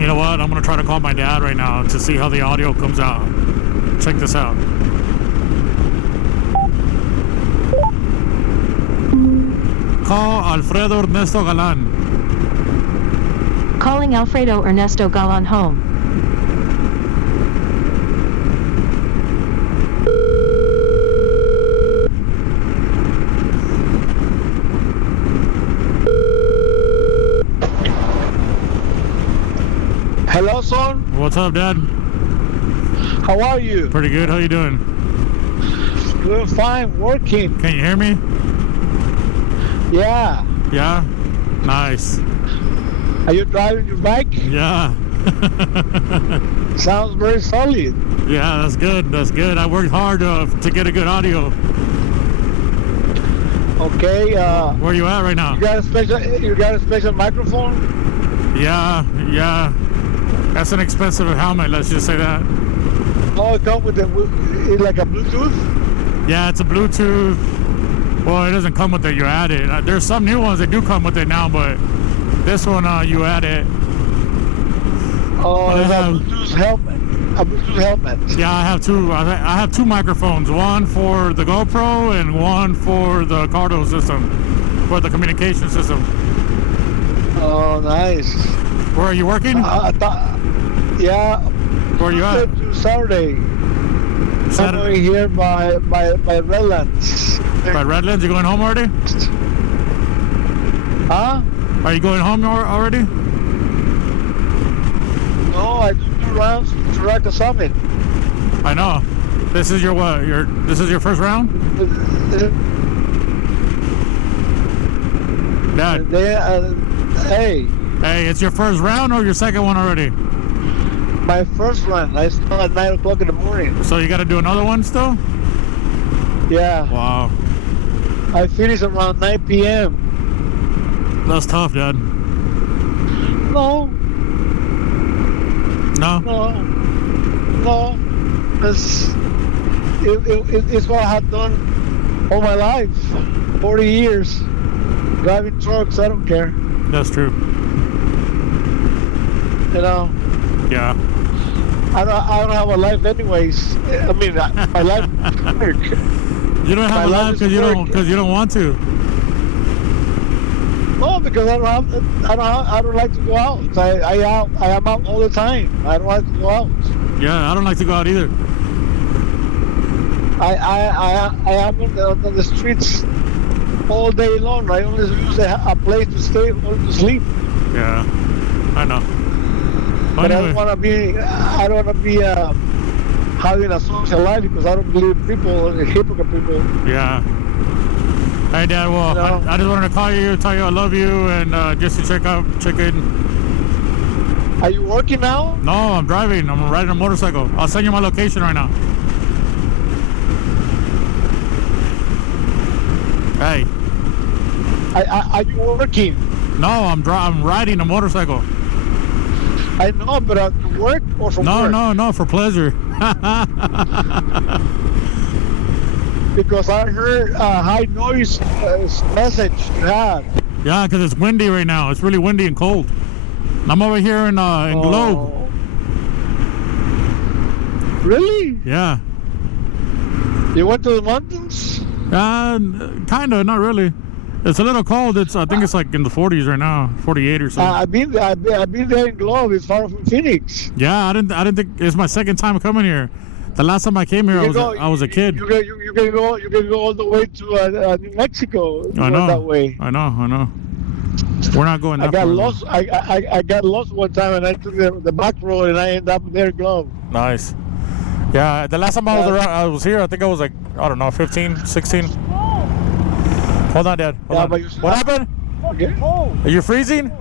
You know what? I'm going to try to call my dad right now to see how the audio comes out. Check this out. Call Alfredo Ernesto Galan. Calling Alfredo Ernesto Galan home. Hello, son. What's up, Dad? How are you? Pretty good. How you doing? Doing fine. Working. Can you hear me? Yeah. Yeah? Nice. Are you driving your bike? Yeah. Sounds very solid. Yeah, that's good. That's good. I worked hard to get a good audio. Okay. Where you at right now? You got a special microphone? Yeah. That's an expensive helmet, let's just say that. Oh, it comes with it's like a Bluetooth? Yeah, it's a Bluetooth. Well, it doesn't come with it, you add it. There's some new ones that do come with it now, but this one, you add it. Oh, it's a Bluetooth helmet. A Bluetooth helmet. Yeah, I have two. I have two microphones. One for the GoPro and one for the Cardo system, for the communication system. Oh, nice. Where are you working? Yeah. Where are you at? Saturday. I'm over here by Redlands. By Redlands? You going home already? Huh? Are you going home already? No, I do 2 rounds to Rock the Summit. I know. This is your what? This is your first round? Dad. Hey. Hey, it's your first round or your second one already? My first run. I start at 9 o'clock in the morning. So you got to do another one still? Yeah. Wow. I finish around 9 p.m. That's tough, Dad. No. No? No. It's what I have done all my life. 40 years. Driving trucks, I don't care. That's true. You know? Yeah. I don't have a life anyways. I mean, my life is work. You don't have a life because you don't want to. No, because I don't like to go out. I am out all the time. I don't like to go out. Yeah, I don't like to go out either. I am on the streets all day long. I only use a place to stay or to sleep. Yeah, I know. But anyway. I don't want to be having a social life because I don't believe people, hypocrite people. Yeah. Hey, Dad. Well, You know? I just wanted to call you, tell you I love you, and just to check in. Are you working now? No, I'm driving. I'm riding a motorcycle. I'll send you my location right now. Hey. Are you working? No, I'm riding a motorcycle. I know, but at work or from work? No, for pleasure. Because I heard a high noise message you had. Yeah, because it's windy right now. It's really windy and cold. I'm over here in Globe. Really? Yeah. You went to the mountains? Kinda, not really. It's a little cold. I think it's like in the 40s right now, 48 or so. I've been there in Globe. It's far from Phoenix. Yeah, I didn't think it's my second time coming here. The last time I came here, I was a kid. You can go all the way to New Mexico. I know. That way. I know. We're not going that I got far. lost. I got lost one time, and I took the back road, and I ended up there in Globe. Nice. Yeah, the last time I was here, I think I was like, I don't know, 15, 16. Hold on, Dad. Hold on. What happened? Okay. Are you freezing?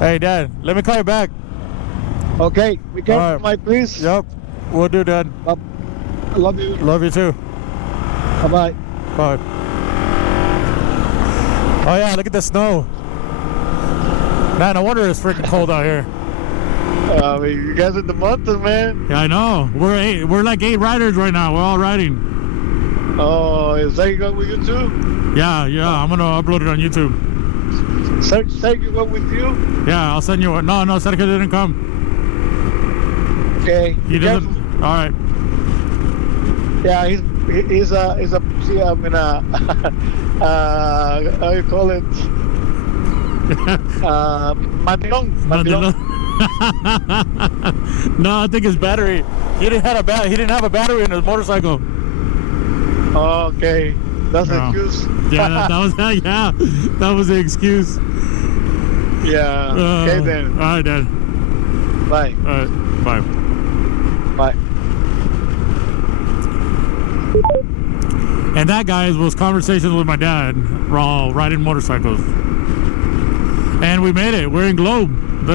Hey, Dad, let me call you back. Okay. Be careful, All right. Mike, please. Yep. We'll do, Dad. I love you. Love you too. Bye-bye. Bye. Oh, yeah, look at the snow. Man, no wonder it's freaking cold out here. I mean, you guys in the mountains, man. Yeah, I know. We're like 8 riders right now. We're all riding. Oh, is that going with you too? Yeah, I'm gonna upload it on YouTube. Sergio going with you? Yeah, I'll send you one. No, Sergio didn't come. Okay. He doesn't. All right. Yeah, he's a pussy. I mean, how you call it? Mandilong. No, I think his battery. He didn't have a battery in his motorcycle. Oh, okay, that's the excuse. Yeah, that was the excuse. Yeah. Okay then. All right, Dad. Bye. All right, bye. Bye. And that, guys, was conversations with my dad while riding motorcycles. And we made it. We're in Globe.